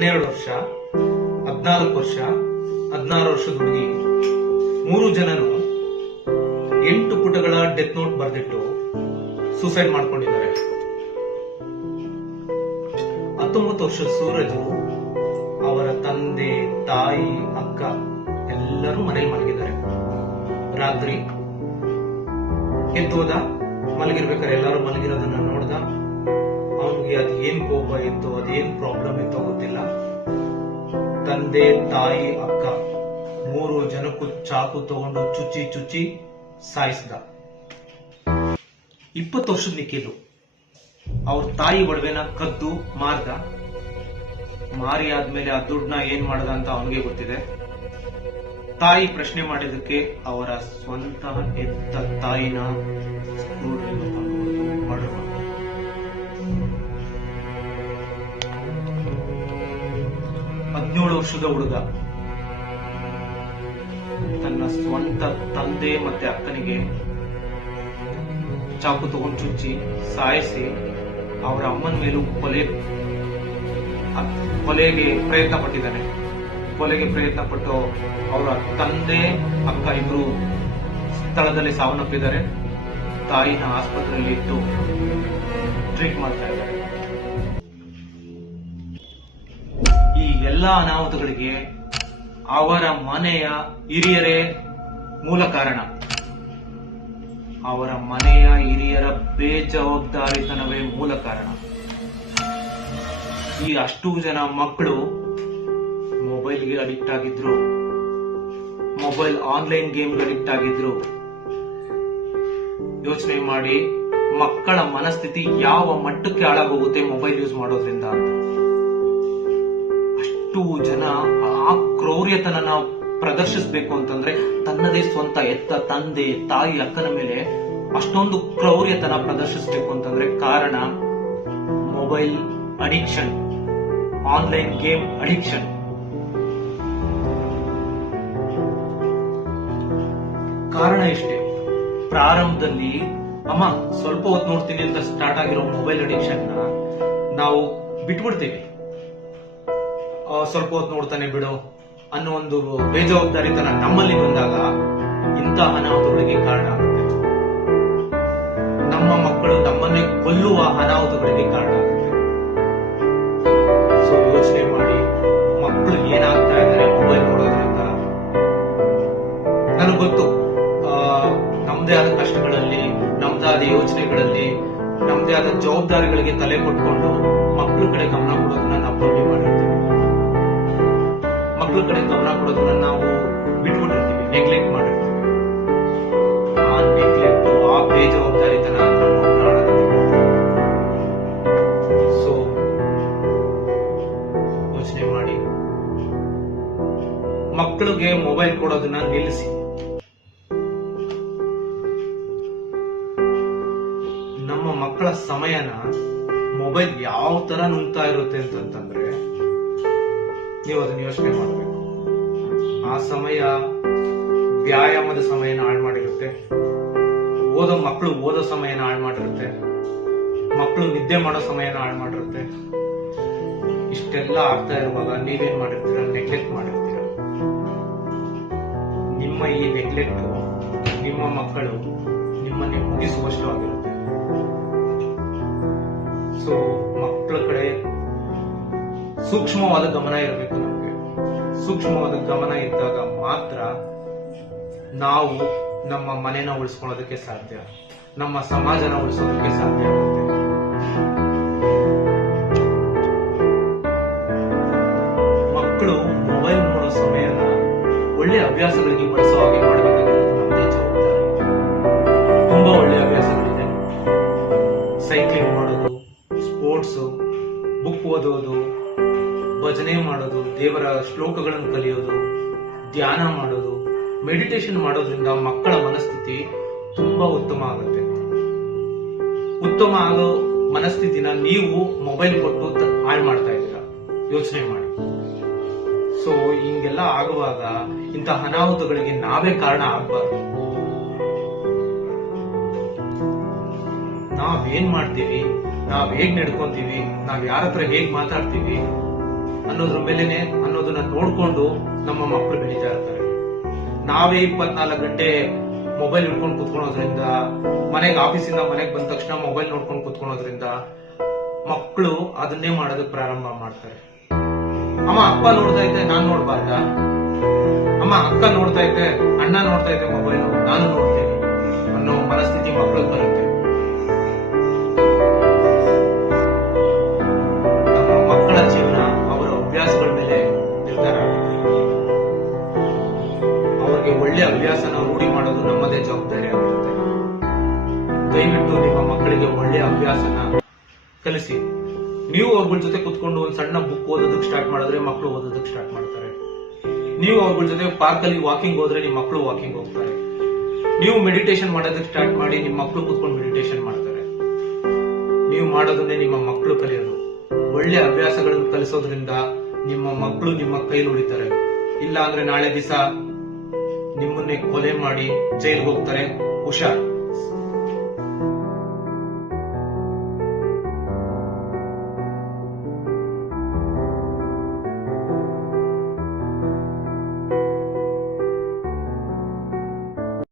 12 ವರ್ಷ, 14 ವರ್ಷ, 16 ವರ್ಷದ ಹುಡುಗಿ 3 ಜನನು 8 ಪುಟಗಳ ಡೆತ್ ನೋಟ್ ಬರೆದಿಟ್ಟು ಸೂಸೈಡ್ ಮಾಡ್ಕೊಂಡಿದ್ದಾರೆ. 19 ವರ್ಷದ ಸೂರಜು ಅವರ ತಂದೆ, ತಾಯಿ, ಅಕ್ಕ ಎಲ್ಲರೂ ಮನೇಲಿ ಮಲಗಿದ್ದಾರೆ. ರಾತ್ರಿ ಎದ್ದೋದ, ಮಲಗಿರ್ಬೇಕಾದ್ರೆ ಎಲ್ಲರೂ ಮಲಗಿರೋದನ್ನ ನೋಡ್ದ. ಅವನಿಗೆ ಅದ್ ಏನ್ ಕೋಪ ಇತ್ತು, ಅದೇನ್ ಪ್ರಾಬ್ಲಮ್ ಇತ್ತೋ ಗೊತ್ತಿಲ್ಲ. ತಂದೆ, ತಾಯಿ, ಅಕ್ಕ 3 ಜನಕ್ಕೂ ಚಾಕು ತಗೊಂಡು ಚುಚ್ಚಿ ಸಾಯಿಸಿದ. 20 ವರ್ಷದ ನಿಖಿಲು ಅವ್ರ ತಾಯಿ ಒಡವೆನ ಕದ್ದು ಮಾರ್ದ. ಮಾರಿ ಆದ್ಮೇಲೆ ಆ ದುಡ್ಡನ್ನ ಏನ್ ಮಾಡ್ದ ಅಂತ ಅವನಿಗೆ ಗೊತ್ತಿದೆ. ತಾಯಿ ಪ್ರಶ್ನೆ ಮಾಡಿದಕ್ಕೆ ಅವರ ಸ್ವಂತ ಎತ್ತ ತಾಯಿನ ಮರ್ಡರ್ ಮಾಡ್ದ. 17 ವರ್ಷದ ಹುಡುಗ ತನ್ನ ಸ್ವಂತ ತಂದೆ ಮತ್ತೆ ಅಕ್ಕನಿಗೆ ಚಾಕು ತಗೊಂಡು ಚುಚ್ಚಿ ಸಾಯಿಸಿ ಅವರ ಅಮ್ಮನ ಮೇಲೂ ಕೊಲೆಗೆ ಪ್ರಯತ್ನ ಪಟ್ಟಿದ್ದಾನೆ. ಕೊಲೆಗೆ ಪ್ರಯತ್ನ ಪಟ್ಟು ಅವರ ತಂದೆ, ಅಕ್ಕ ಇಬ್ರು ಸ್ಥಳದಲ್ಲಿ ಸಾವನ್ನಪ್ಪಿದ್ದಾರೆ. ತಾಯಿನ ಆಸ್ಪತ್ರೆಯಲ್ಲಿ ಇಟ್ಟು ಟ್ರೀಟ್ ಮಾಡ್ತಾ ಇದ್ದಾರೆ. ಈ ಎಲ್ಲಾ ಅನಾಹುತಗಳಿಗೆ ಅವರ ಮನೆಯ ಹಿರಿಯರೇ ಮೂಲ ಕಾರಣ. ಅವರ ಮನೆಯ ಹಿರಿಯರ ಬೇಜವಾಬ್ದಾರಿತನವೇ ಮೂಲ ಕಾರಣ. ಈ ಅಷ್ಟು ಜನ ಮಕ್ಕಳು ಮೊಬೈಲ್ಗೆ ಅಡಿಕ್ಟ್ ಆಗಿದ್ರು, ಮೊಬೈಲ್ ಆನ್ಲೈನ್ ಗೇಮ್ಗೆ ಅಡಿಕ್ಟ್ ಆಗಿದ್ರು. ಯೋಚನೆ ಮಾಡಿ, ಮಕ್ಕಳ ಮನಸ್ಥಿತಿ ಯಾವ ಮಟ್ಟಕ್ಕೆ ಹಾಳಾಗೋಗುತ್ತೆ ಮೊಬೈಲ್ ಯೂಸ್ ಮಾಡೋದ್ರಿಂದ ಅಂತ. ಅಷ್ಟು ಜನ ಆ ಕ್ರೌರ್ಯತನ ಪ್ರದರ್ಶಿಸಬೇಕು ಅಂತಂದ್ರೆ ತನ್ನದೇ ಸ್ವಂತ ಎತ್ತ ತಂದೆ, ತಾಯಿ, ಅಕ್ಕನ ಮೇಲೆ ಅಷ್ಟೊಂದು ಕ್ರೌರ್ಯತನ ಪ್ರದರ್ಶಿಸಬೇಕು ಅಂತಂದ್ರೆ ಕಾರಣ mobile addiction, online game addiction. ಕಾರಣ ಇಷ್ಟೇ. ಪ್ರಾರಂಭದಲ್ಲಿ ಅಮ್ಮ ಸ್ವಲ್ಪ ಹೊತ್ತು ನೋಡ್ತೀನಿ ಅಂತ ಸ್ಟಾರ್ಟ್ ಆಗಿರೋ ಮೊಬೈಲ್ ಅಡಿಕ್ಷನ್ ನಾವು ಬಿಟ್ಬಿಡ್ತೀವಿ. ಸ್ವಲ್ಪ ಹೊತ್ತು ನೋಡ್ತಾನೆ ಬಿಡು ಅನ್ನೋ ಒಂದು ಬೇಜವಾಬ್ದಾರಿತನ ನಮ್ಮಲ್ಲಿ ಬಂದಾಗ ಇಂಥ ಅನಾಹುತಗಳಿಗೆ ಕಾರಣ ಆಗುತ್ತೆ. ನಮ್ಮ ಮಕ್ಕಳು ನಮ್ಮನ್ನೇ ಕೊಲ್ಲುವ ಅನಾಹುತಗಳಿಗೆ ಕಾರಣ ಆಗುತ್ತೆ. ಸೊ ಯೋಚನೆ ಮಾಡಿ, ಮಕ್ಕಳು ಏನಾಗ್ತಾ ಇದ್ದಾರೆ ಮೊಬೈಲ್ ನೋಡೋದ್ರಿಂದ. ನನಗೆ ಗೊತ್ತು, ನಮ್ದೇ ಆದ ಕಷ್ಟಗಳಲ್ಲಿ, ನಮ್ದಾದ ಯೋಚನೆಗಳಲ್ಲಿ, ನಮ್ದೇ ಆದ ಜವಾಬ್ದಾರಿಗಳಿಗೆ ತಲೆ ಕೊಟ್ಕೊಂಡು ಮಕ್ಕಳ ಕಡೆ ಗಮನ ಕೊಡೋದನ್ನ ನಾವು ಕಮ್ಮಿ ಮಾಡಿರ್ತೀವಿ. ಮಕ್ಕಳ ಕಡೆ ಗಮನ ಕೊಡೋದನ್ನ ನಾವು ಬಿಟ್ಬಿಟ್ಟಿರ್ತೀವಿ, ನೆಗ್ಲೆಕ್ಟ್ ಮಾಡಿರ್ತೀವಿ. ಆ ನೆಗ್ಲೆಕ್ಟ್, ಆ ಬೇಜವಾಬ್ದಾರಿತನ ನಮ್ಮ ಪ್ರಾಣದಲ್ಲಿ ಬರ್ತದೆ. ಸೊ ಯೋಚನೆ ಮಾಡಿ, ಮಕ್ಕಳಿಗೆ ಮೊಬೈಲ್ ಕೊಡೋದನ್ನ ನಿಲ್ಲಿಸಿ. ನಮ್ಮ ಮಕ್ಕಳ ಸಮಯನ ಮೊಬೈಲ್ ಯಾವ ತರ ನುಂಗ್ತಾ ಇರುತ್ತೆ ಅಂತಂದ್ರೆ ನೀವು ಅದನ್ನ ಯೋಚನೆ ಮಾಡಬೇಕು. ಆ ಸಮಯ ವ್ಯಾಯಾಮದ ಸಮಯನ ಹಾಳು ಮಾಡಿರುತ್ತೆ, ಮಕ್ಕಳು ಓದೋ ಸಮಯನ ಹಾಳು ಮಾಡಿರುತ್ತೆ, ಮಕ್ಕಳು ನಿದ್ದೆ ಮಾಡೋ ಸಮಯನ ಹಾಳು ಮಾಡಿರುತ್ತೆ. ಇಷ್ಟೆಲ್ಲ ಆಗ್ತಾ ಇರುವಾಗ ನೀವೇನ್ ಮಾಡಿರ್ತೀರ? ನೆಗ್ಲೆಕ್ಟ್ ಮಾಡಿರ್ತೀರ. ನಿಮ್ಮ ಈ ನೆಗ್ಲೆಕ್ಟ್ ನಿಮ್ಮ ಮಕ್ಕಳು ನಿಮ್ಮನ್ನೇ ಮುಗಿಸುವಷ್ಟು ಆಗಿರುತ್ತೆ. ಸೊ ಮಕ್ಕಳ ಕಡೆ ಸೂಕ್ಷ್ಮವಾದ ಗಮನ ಇರಬೇಕು. ನಮಗೆ ಸೂಕ್ಷ್ಮವಾದ ಗಮನ ಇದ್ದಾಗ ಮಾತ್ರ ನಾವು ನಮ್ಮ ಮನೆನ ಉಳಿಸ್ಕೊಳ್ಳೋದಕ್ಕೆ ಸಾಧ್ಯ, ನಮ್ಮ ಸಮಾಜನ ಉಳಿಸೋದಕ್ಕೆ ಸಾಧ್ಯ ಆಗುತ್ತೆ. ಮಕ್ಕಳು ಮೊಬೈಲ್ ನೋಡೋ ಸಮಯನ ಒಳ್ಳೆ ಅಭ್ಯಾಸಗಳಿಗೆ ಬಳಸೋ ಹಾಗೆ ಮಾಡಬೇಕಾಗಿರೋದು ನಮ್ಮದೇ ಜವಾಬ್ದಾರಿ. ತುಂಬಾ ಒಳ್ಳೆ ಅಭ್ಯಾಸಗಳಿದೆ. ಸೈಕ್ಲಿಂಗ್ ಮಾಡೋದು, ಸ್ಪೋರ್ಟ್ಸ್, ಬುಕ್ ಓದೋದು, ಭಜನೆ ಮಾಡೋದು, ದೇವರ ಶ್ಲೋಕಗಳನ್ನು ಕಲಿಯೋದು, ಧ್ಯಾನ ಮಾಡೋದು, ಮೆಡಿಟೇಷನ್ ಮಾಡೋದ್ರಿಂದ ಮಕ್ಕಳ ಮನಸ್ಥಿತಿ ತುಂಬಾ ಉತ್ತಮ ಆಗುತ್ತೆ. ಉತ್ತಮ ಆಗೋ ಮನಸ್ಥಿತಿನ ನೀವು ಮೊಬೈಲ್ ಕೊಟ್ಟು ಹಾಳು ಮಾಡ್ತಾ ಇದ್ದೀರಾ. ಯೋಚನೆ ಮಾಡಿ. ಸೊ ಹಿಂಗೆಲ್ಲ ಆಗುವಾಗ ಇಂಥ ಅನಾಹುತಗಳಿಗೆ ನಾವೇ ಕಾರಣ ಆಗಬಾರ್ದು. ನಾವೇನ್ ಮಾಡ್ತೀವಿ, ನಾವ್ ಹೇಗ್ ನಡ್ಕೊಂತೀವಿ, ನಾವ್ ಯಾರ ಹತ್ರ ಹೇಗ್ ಮಾತಾಡ್ತೀವಿ, ಅನ್ನೋದ್ರ ಮೇಲೆನೆ ಅನ್ನೋದನ್ನ ನೋಡ್ಕೊಂಡು ನಮ್ಮ ಮಕ್ಕಳು ಬೆಳೀತಾ ಇರ್ತಾರೆ. ನಾವೇ 24 ಗಂಟೆ ಮೊಬೈಲ್ ಹಿಡ್ಕೊಂಡು ಕುತ್ಕೊಳ್ಳೋದ್ರಿಂದ, ಮನೆಗೆ ಆಫೀಸಿಂದ ಮನೆಗೆ ಬಂದ ತಕ್ಷಣ ಮೊಬೈಲ್ ನೋಡ್ಕೊಂಡು ಕುತ್ಕೊಳ್ಳೋದ್ರಿಂದ ಮಕ್ಕಳು ಅದನ್ನೇ ಮಾಡೋದಕ್ಕೆ ಪ್ರಾರಂಭ ಮಾಡ್ತಾರೆ. ಅಮ್ಮ ಅಪ್ಪ ನೋಡ್ತಾ ಇದ್ದೆ ನಾನ್ ನೋಡ್ಬಾರ್ದ, ಅಮ್ಮ ಅಕ್ಕ ನೋಡ್ತಾ ಇದ್ದೆ ಅಣ್ಣ ನೋಡ್ತಾ ಇದ್ದೆ ಮೊಬೈಲ್ ನಾನು ನೋಡ್ತೇನೆ ಅನ್ನೋ ಮನಸ್ಥಿತಿ ಮಕ್ಕಳಿಗೆ ಬರುತ್ತೆ. ನಮ್ಮ ಮಕ್ಕಳ ಜೀವನ ಅವರ ಅಭ್ಯಾಸಗಳ ಮೇಲೆ ನಿರ್ಧಾರ ಆಗುತ್ತೆ. ಅವರಿಗೆ ಒಳ್ಳೆ ಅಭ್ಯಾಸನ ರೂಢಿ ಮಾಡೋದು ನಮ್ಮದೇ ಜವಾಬ್ದಾರಿ ಆಗಿರುತ್ತೆ. ದಯವಿಟ್ಟು ನಿಮ್ಮ ಮಕ್ಕಳಿಗೆ ಒಳ್ಳೆ ಅಭ್ಯಾಸನ ಕಲಿಸಿ. ನೀವು ಅವ್ರಗಳ ಜೊತೆ ಕುತ್ಕೊಂಡು ಒಂದ್ ಸಣ್ಣ ಬುಕ್ ಓದೋದಕ್ಕೆ ಸ್ಟಾರ್ಟ್ ಮಾಡಿದ್ರೆ ಮಕ್ಕಳು ಓದೋದಕ್ಕೆ ಸ್ಟಾರ್ಟ್ ಮಾಡ್ತಾರೆ. ನೀವು ಅವ್ರಗಳ ಜೊತೆ ಪಾರ್ಕ್ ಅಲ್ಲಿ ವಾಕಿಂಗ್ ಹೋದ್ರೆ ನಿಮ್ಮ ಮಕ್ಕಳು ವಾಕಿಂಗ್ ಹೋಗ್ತಾರೆ. ನೀವು ಮೆಡಿಟೇಷನ್ ಮಾಡೋದಕ್ಕೆ ಸ್ಟಾರ್ಟ್ ಮಾಡಿ ನಿಮ್ಮ ಮಕ್ಕಳು ಕುತ್ಕೊಂಡು ಮೆಡಿಟೇಷನ್ ಮಾಡ್ತಾರೆ. ನೀವು ಮಾಡೋದನ್ನೇ ನಿಮ್ಮ ಮಕ್ಕಳು ಕಲಿಯೋದು. ಒಳ್ಳೆ ಅಭ್ಯಾಸಗಳನ್ನು ಕಲಿಸೋದ್ರಿಂದ ನಿಮ್ಮ ಮಕ್ಕಳು ನಿಮ್ಮ ಕೈಲಿ ಉಳಿತಾರೆ. ಇಲ್ಲ ಅಂದ್ರೆ ನಾಳೆ ದಿವಸ ನಿಮ್ಮನ್ನೇ ಕೊಲೆ ಮಾಡಿ ಜೈಲ್ಗೆ ಹೋಗ್ತಾರೆ. ಹುಷಾರ್.